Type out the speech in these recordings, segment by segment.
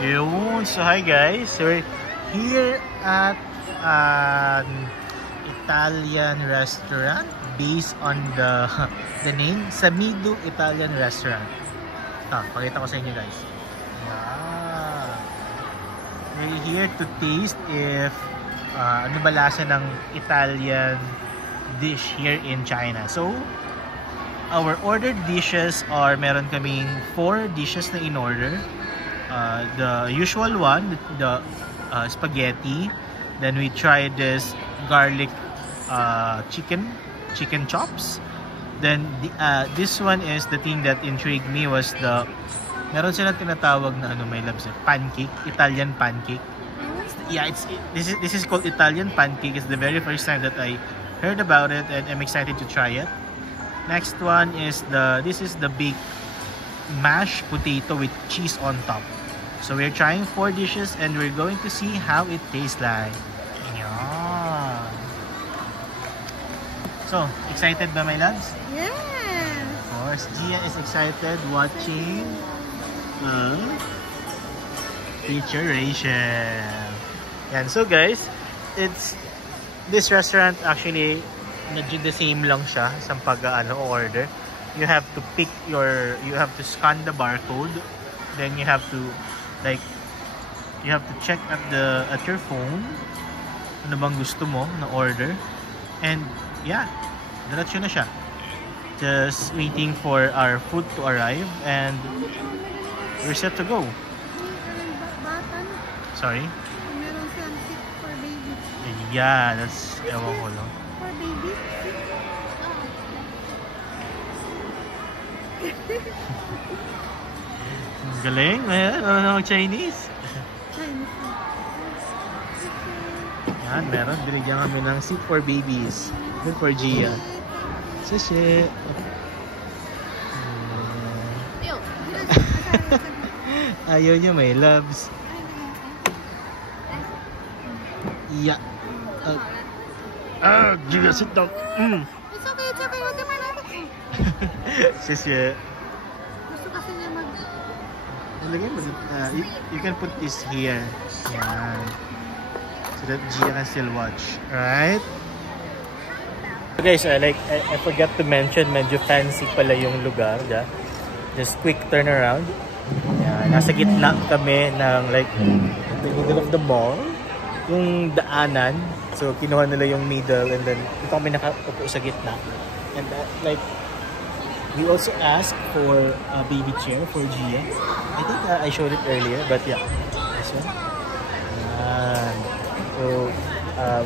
Yun. So hi guys, so we're here at an Italian restaurant based on the name Samido Italian Restaurant. Pakita ko sa inyo guys. Yeah. We're here to taste if ano ba lasa ng Italian dish here in China. So our ordered dishes are, meron kaming 4 dishes na in order. The usual one, the spaghetti. Then we tried this garlic chicken chops. Then this one is the thing that intrigued me, was the meron silang tinatawag na ano, my loves, pancake, Italian pancake. Yeah, this is called Italian pancake. It's the very first time that I heard about it, and I'm excited to try it. Next one is this is the baked mashed potato with cheese on top. So we're trying 4 dishes and we're going to see how it tastes like. Yeah. So, excited ba, my loves? Yeah. Of course, Gia is excited watching featuration. And so guys, this restaurant actually medyo the same lang siya sa order. You have to you have to scan the barcode, then you have to check at your phone ano bang gusto mo na order, and yeah, diretso na siya. Just waiting for our food to arrive and we're set to go. Sorry? Meron siyang seat for baby. Yeah, that's ewan ko lang. For baby? Galing, man. Ano na mag-Chinese? Yan, meron. Binigyan kami ng seat for babies. Good for Gia. Sashe. Ayaw niya, may loves. Yeah. Gia, sit down. It's okay, it's okay. Huwag naman natin. Sashe. Gusto kasi niya you can put this here. Yan. So that Gia can still watch. Right? So guys, I forgot to mention, medyo fancy pala yung lugar. Yeah? Just quick turnaround. Yan. Nasa gitna kami ng the middle of the mall. Yung daanan. So kinuha nila yung middle and then ito kami nakaupo sa gitna. And we also asked for a baby chair for Gia. I think I showed it earlier, but yeah. This one. So,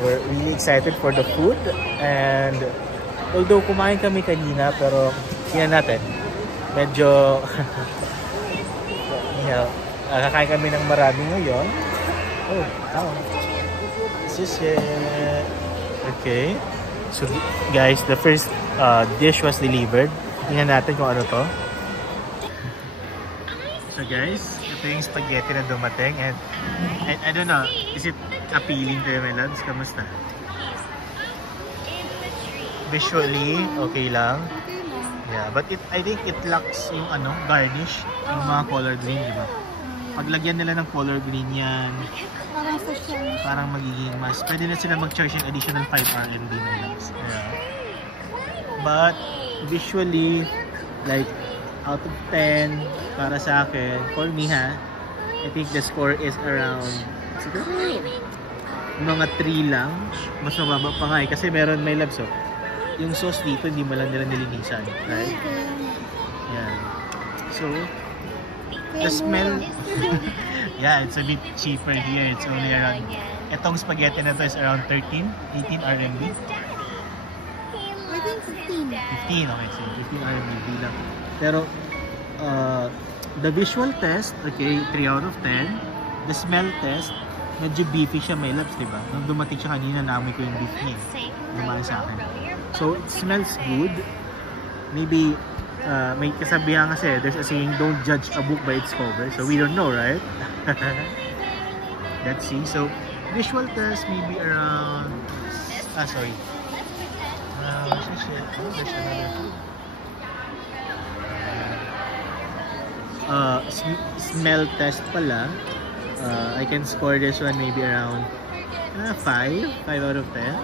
we're really excited for the food. And although kumain kami kanina, pero tingnan natin. Medyo, kakain kami ng marami ngayon. Oh, wow. This is it. Okay. So, guys, the first dish was delivered. Tingnan natin kung ano to. So guys, ito yung spaghetti na dumating, and I don't know, is it appealing to you, my loves? Kamusta? Visually, okay lang. Yeah, but I think it lacks yung garnish, yung mga color green, di ba? Paglagyan nila ng color green yan, parang magiging mas, pwede na sila mag-charge yung additional 5 RMB, my loves. Yeah. But visually, out of 10 para sa akin, for me I think the score is around siguro mga 3 lang. Mas mababa pa nga kasi meron, my loves, yung sauce dito hindi mo lang nila nilinisan, right? Yan. So the smell yeah, it's a bit cheaper here. It's only around, etong spaghetti na to is around 18 RMB. I think 15. 15, okay, so 15 RMB lang. Pero the visual test, okay, 3 out of 10. The smell test, medyo beefy siya, my loves, diba? Nung dumating siya kanina, naamoy ko yung beef niya. Naman sa akin. So, it smells good. Maybe, may kasabihan kasi, there's a saying, don't judge a book by its cover. So, we don't know, right? Let's see. So, visual test, maybe around, sorry. There's another food. Smell test pala. I can score this one maybe around 5 out of 10.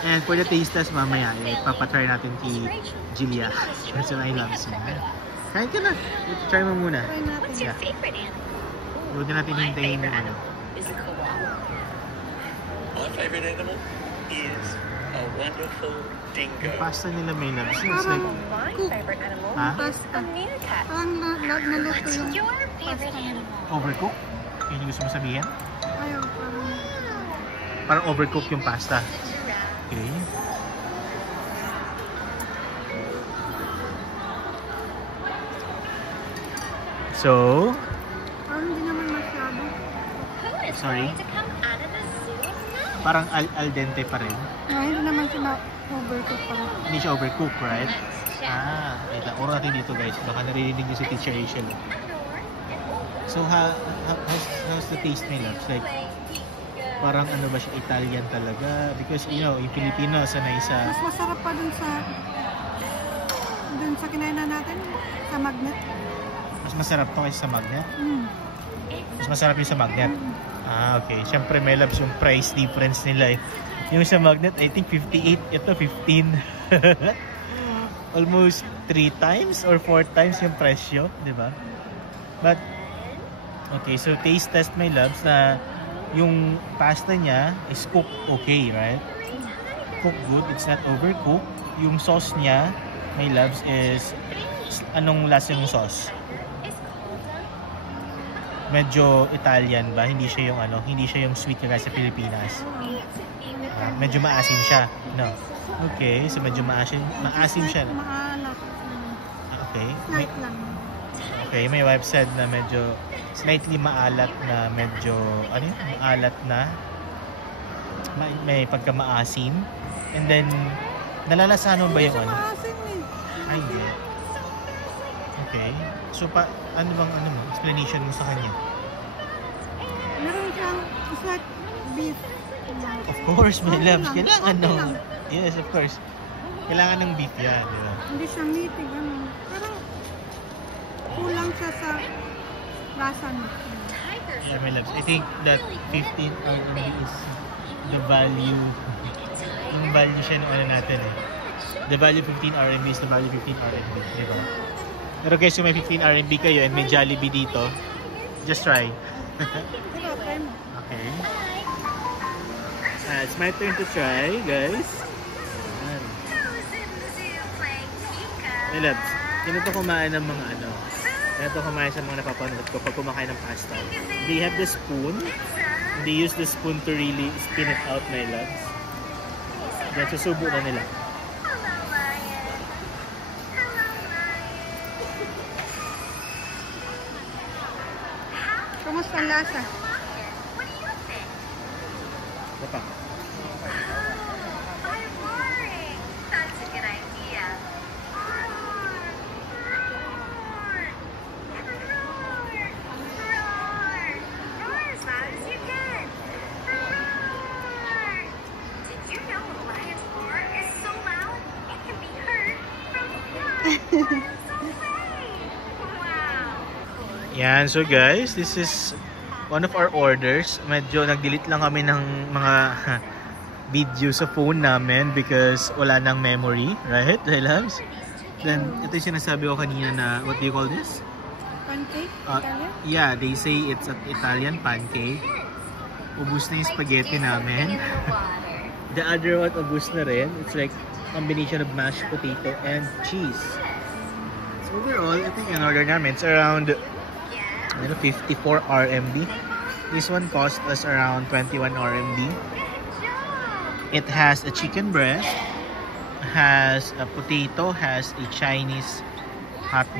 And for the taste test mamaya, papatry natin kay Julia. Kasi I love sweet. Kain ka na. Try mo muna. Try natin. Yeah. Huwag na natin hintayin yung ano. My favorite animal is a wonderful dingo. Yung pasta nila may love. It's like, My favorite animal ha? is a meerkat. Parang naluto yung pasta nila. Overcook? Yun yung gusto mo sabihin? Ayaw, Parang overcook yung pasta. Okay. So, parang hindi naman masyado. Who is Sorry? going to come out of the zoo next? parang al dente pa rin. Hindi naman siya overcook pa rin. Hindi siya overcook, right? Wait lang. Uro natin dito guys. Baka naririnig niyo si Teacher Rachel. So, how's the taste nila? It's like, parang ano ba siya, Italian talaga? Because, you know, yung Pilipino sanay sa... Mas masarap pa dun sa kinainan natin, sa magnet. Mas masarap to kaysa sa magnet? Mm. Mas masarap yung sa magnet? Okay. Siyempre, may labs yung price difference nila eh. Yung sa magnet, I think 58. Ito, 15. Almost 3 times or 4 times yung presyo, di ba? But, okay, so taste test my loves na yung pasta niya is cooked okay, right? Cooked good, it's not overcooked. Yung sauce niya, my loves, is anong lasa yung sauce? Medyo Italian ba? Hindi siya yung ano, hindi siya yung sweet na sa Pilipinas. Medyo maasim siya, no? Okay, so medyo maasim siya. Maalat. Okay. Slight lang. Okay, my wife said na medyo slightly maalat na medyo ano yun? Maalat na may pagka-maasim. And then nalalasahan mo ba yung ano? Maasim eh. Ay, hindi. Okay. So ano bang explanation mo sa kanya? Meron siyang, it's like beef. Of course, my Okay loves. lang. Kailangan Okay ng... lang. Yes, of course. Kailangan ng beef yan, di ba? Hindi siya meaty, gano'n. Pero kulang siya sa lasa niya. Yeah, my loves. I think that 15 RMB is the value. Yung value siya ng ano natin eh. The value 15 RMB is the value 15 RMB, di ba? Pero guys, kung may 15 RMB kayo and may Jollibee dito, just try. Pero try mo. Okay. It's my turn to try, guys. Ayan. My loves, ganito kumain ng mga ano. Ganito kumain sa mga napapanood ko pag kumakain ng pasta. They have the spoon. They use the spoon to really spin it out, my loves. Then susubo na nila. Kamusta ang lasa? Ito pa. Yan, so guys, this is one of our orders. Medyo nag-delete lang kami ng mga video sa phone namin because wala nang memory, right? My loves? Then, ito yung sinasabi ko kanina na, what do you call this? Pancake? Italian? Yeah, they say it's an Italian pancake. Ubus na yung spaghetti namin. The other one, ubus na rin. It's like combination of mashed potato and cheese. So overall, I think in order namin, it's around 54 RMB. This one cost us around 21 RMB. It has a chicken breast, has a potato, has a Chinese hot dog.